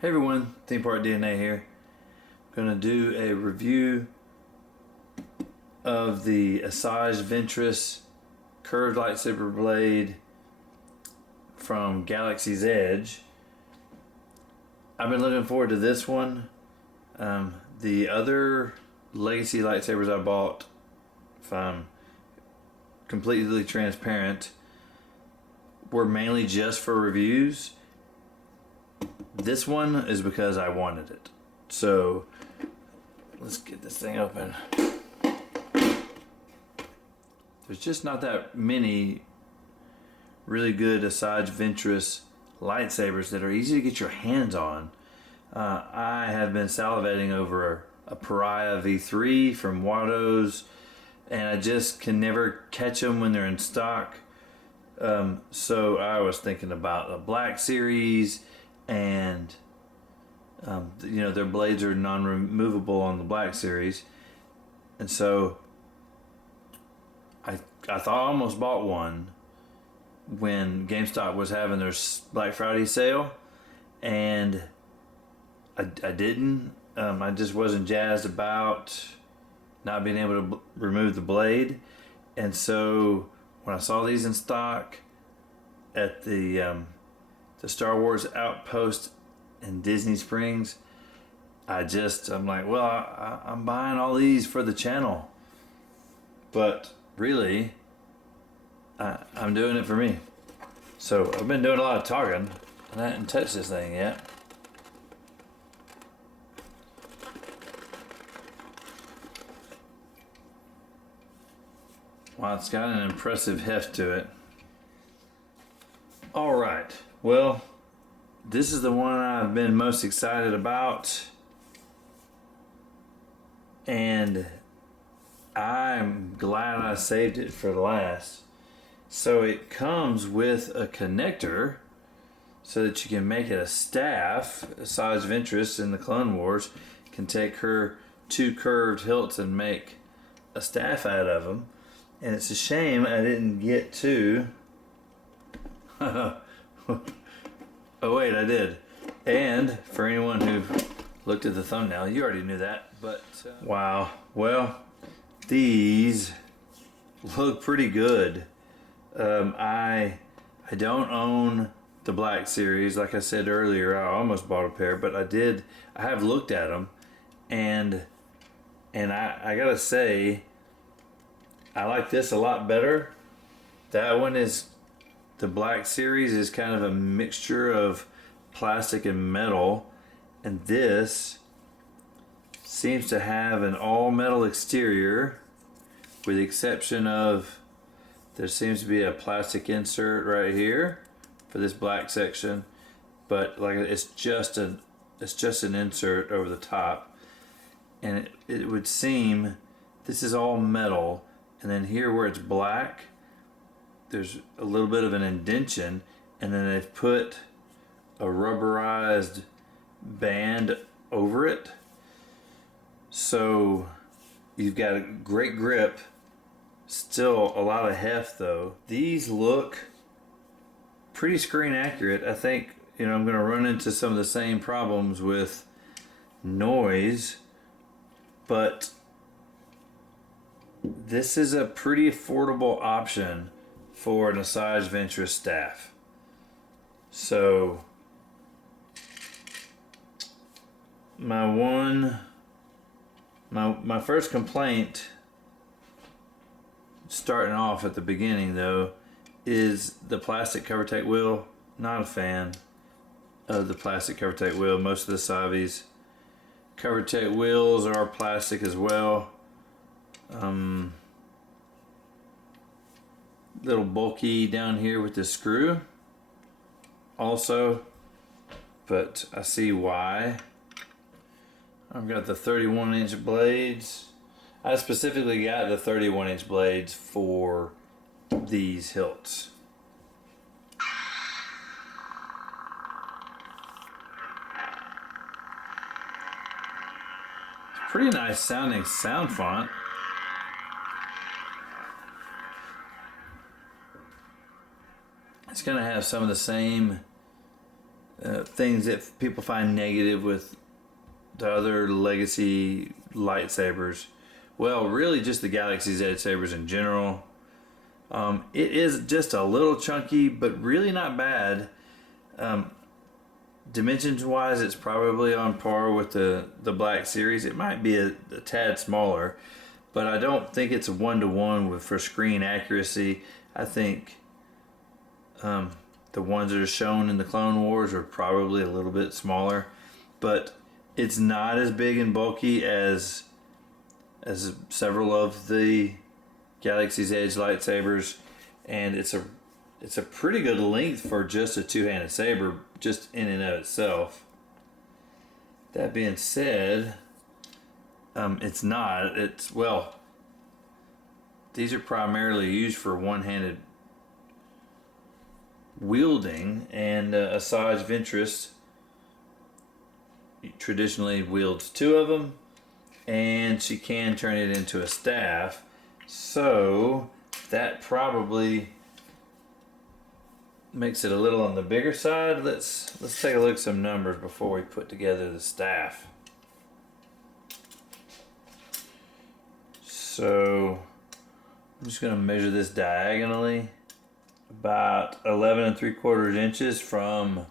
Hey everyone, Theme Park DNA here. I'm going to do a review of the Asajj Ventress curved lightsaber blade from Galaxy's Edge. I've been looking forward to this one. The other legacy lightsabers I bought, if I'm completely transparent, were mainly just for reviews. This one is because I wanted it. So let's get this thing open. There's just not that many really good Asajj Ventress lightsabers that are easy to get your hands on. I have been salivating over a Pariah V3 from Watto's, and I just can never catch them when they're in stock. So I was thinking about a Black Series, and their blades are non-removable on the Black Series, and so I thought I almost bought one when GameStop was having their Black Friday sale, and I didn't. I just wasn't jazzed about not being able to remove the blade, and so when I saw these in stock at the Star Wars Outpost in Disney Springs, I'm like, well, I'm buying all these for the channel, but really, I'm doing it for me. So I've been doing a lot of talking, and I haven't touched this thing yet. Wow, it's got an impressive heft to it. All right, well, this is the one I've been most excited about, and I'm glad I saved it for last. So it comes with a connector so that you can make it a staff. Asajj Ventress in the Clone Wars can take her two curved hilts and make a staff out of them. And it's a shame I didn't get to... Oh wait, I did. And for anyone who looked at the thumbnail, you already knew that, but wow. Well, these look pretty good. I don't own the Black Series. Like I said earlier, I almost bought a pair, but I have looked at them, and I gotta say, I like this a lot better. That one is, the Black Series is kind of a mixture of plastic and metal, and this seems to have an all metal exterior, with the exception of there seems to be a plastic insert right here for this black section, but like it's just an insert over the top, and it would seem this is all metal, and then here where it's black, there's a little bit of an indentation, and then they've put a rubberized band over it. So you've got a great grip, still a lot of heft though. These look pretty screen accurate. I think, I'm going to run into some of the same problems with noise, but this is a pretty affordable option for an Asajj Ventress staff. So my first complaint, starting off at the beginning though, is the plastic cover tape wheel. Not a fan of the plastic cover tape wheel. Most of the Savi's cover tape wheels are plastic as well. Little bulky down here with the screw also, but I see why. I've got the 31-inch blades. I specifically got the 31-inch blades for these hilts. It's a pretty nice sounding sound font. It's going to have some of the same things that people find negative with the other legacy lightsabers. Well, really just the Galaxy's Edge sabers in general. It is just a little chunky, but really not bad. Dimensions wise, it's probably on par with the Black Series. It might be a tad smaller, but I don't think it's a 1-to-1 for screen accuracy. I think the ones that are shown in the Clone Wars are probably a little bit smaller, but it's not as big and bulky as several of the Galaxy's Edge lightsabers, and it's a pretty good length for just a two-handed saber, just in and of itself. That being said, it's not. These are primarily used for one-handed wielding, and Asajj Ventress traditionally wields two of them, and she can turn it into a staff. So that probably makes it a little on the bigger side. Let's take a look at some numbers before we put together the staff. So I'm just going to measure this diagonally, about 11 3/4 inches from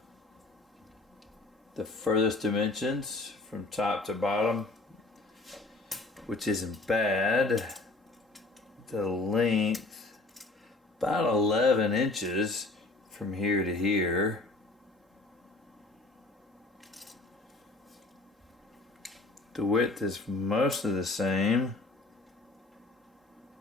the furthest dimensions, from top to bottom, which isn't bad. The length, about 11 inches from here to here. The width is mostly the same,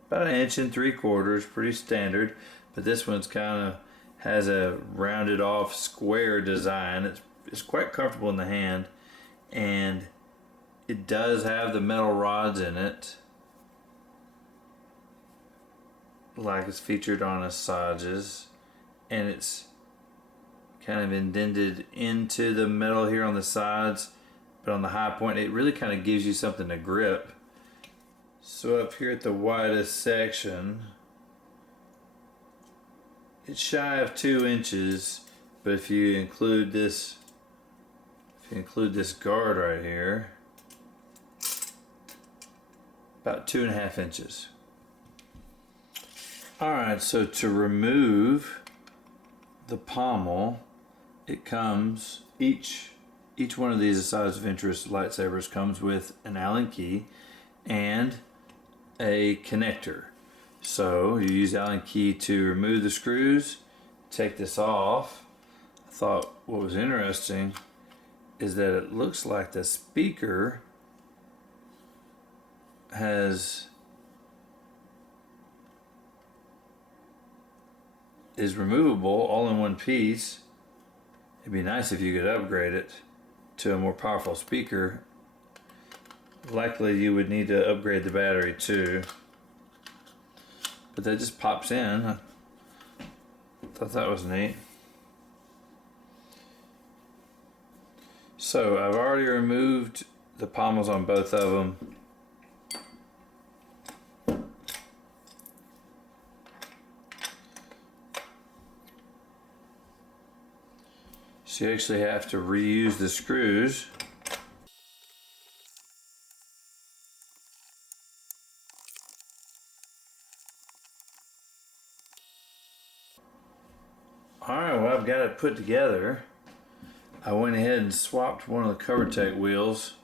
about 1 3/4 inches, pretty standard, but this one's kind of has a rounded off square design. It's quite comfortable in the hand, and it does have the metal rods in it, like it's featured on Asajj's, and it's kind of indented into the metal here on the sides, but on the high point it really kind of gives you something to grip. So up here at the widest section, it's shy of 2 inches, but if you include this guard right here, about 2.5 inches. Alright, so to remove the pommel, it comes, each one of these Asajj Ventress lightsabers comes with an Allen key and a connector. So you use the Allen key to remove the screws, take this off. I thought what was interesting is that it looks like the speaker is removable all in one piece. It'd be nice if you could upgrade it to a more powerful speaker. Likely you would need to upgrade the battery too, but that just pops in. I thought that was neat. So I've already removed the pommels on both of them. So you actually have to reuse the screws. Alright, well, I've got it put together. I went ahead and swapped one of the CoverTech wheels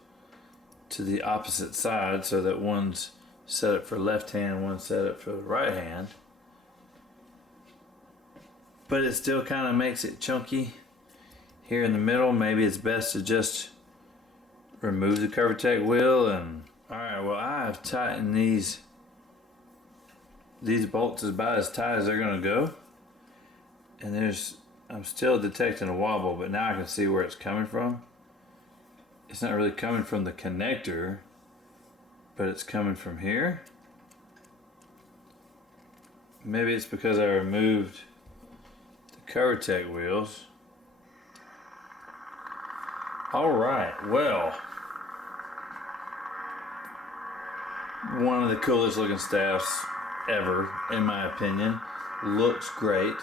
to the opposite side so that one's set up for left hand, one's set up for the right hand. But it still kind of makes it chunky here in the middle. Maybe it's best to just remove the CoverTech wheel. And alright, well, I have tightened these bolts about as tight as they're going to go. And I'm still detecting a wobble, but now I can see where it's coming from. It's not really coming from the connector, but it's coming from here. Maybe it's because I removed the CoverTech wheels. Alright, well, one of the coolest looking staffs ever, in my opinion. Looks great.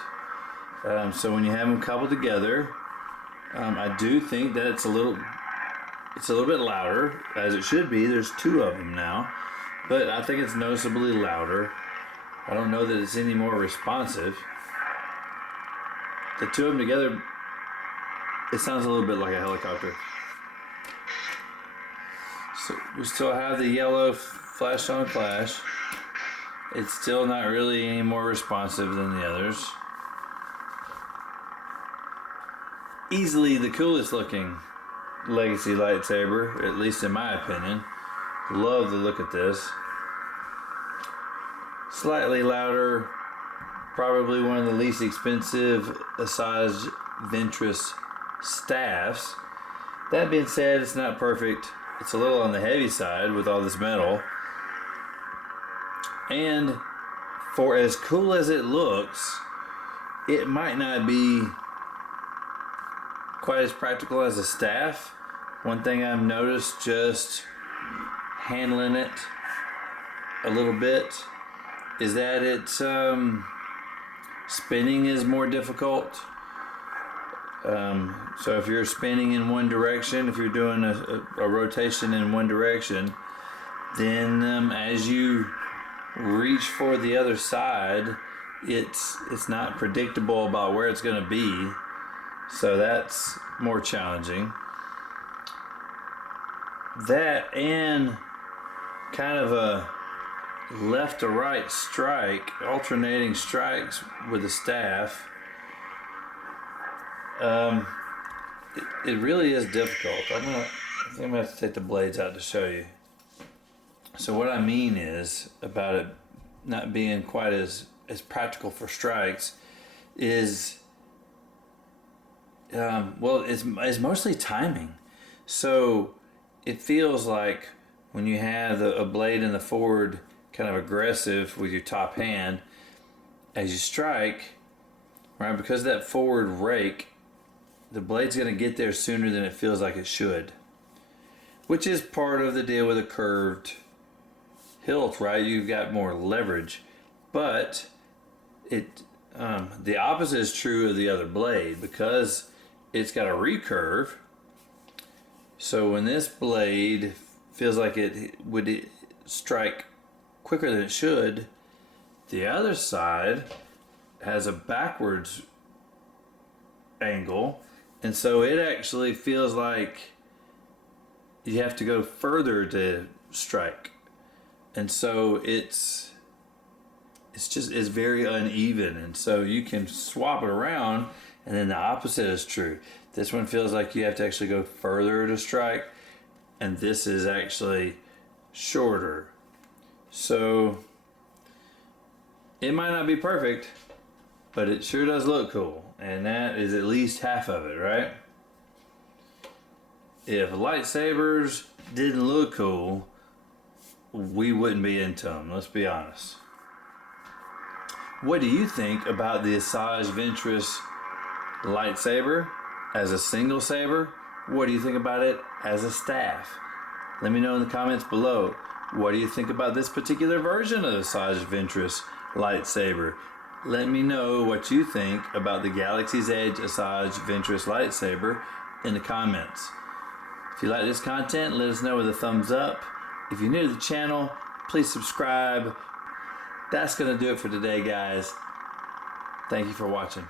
So when you have them coupled together, I do think that it's a little bit louder, as it should be. There's two of them now, but I think it's noticeably louder. I don't know that it's any more responsive. The two of them together, it sounds a little bit like a helicopter. So we still have the yellow flash on flash. It's still not really any more responsive than the others. Easily the coolest looking legacy lightsaber, at least in my opinion. Love the look at this. Slightly louder, probably one of the least expensive Asajj Ventress staffs. That being said, it's not perfect. It's a little on the heavy side with all this metal. And for as cool as it looks, it might not be quite as practical as a staff. One thing I've noticed just handling it a little bit is that it's spinning is more difficult. So if you're spinning in one direction, if you're doing a rotation in one direction, then as you reach for the other side, it's not predictable about where it's going to be. So that's more challenging. That and kind of a left to right strike, alternating strikes with the staff. It really is difficult. I think I'm gonna have to take the blades out to show you. So what I mean is about it not being quite as practical for strikes is well, it's mostly timing. So it feels like when you have a blade in the forward, kind of aggressive with your top hand, as you strike, right, because of that forward rake, the blade's going to get there sooner than it feels like it should, which is part of the deal with a curved hilt, right? You've got more leverage, but the opposite is true of the other blade because it's got a recurve. So when this blade feels like it would strike quicker than it should, the other side has a backwards angle, and so it actually feels like you have to go further to strike, and so it's very uneven, and so you can swap it around, and then the opposite is true. This one feels like you have to actually go further to strike, and this is actually shorter. So it might not be perfect, but it sure does look cool, and that is at least half of it, right? If lightsabers didn't look cool, we wouldn't be into them, let's be honest. What do you think about the Asajj Ventress lightsaber as a single saber? What do you think about it as a staff? Let me know in the comments below. What do you think about this particular version of the Asajj Ventress lightsaber? Let me know what you think about the Galaxy's Edge Asajj Ventress lightsaber in the comments. If you like this content, let us know with a thumbs up. If you're new to the channel, please subscribe. That's going to do it for today, guys. Thank you for watching.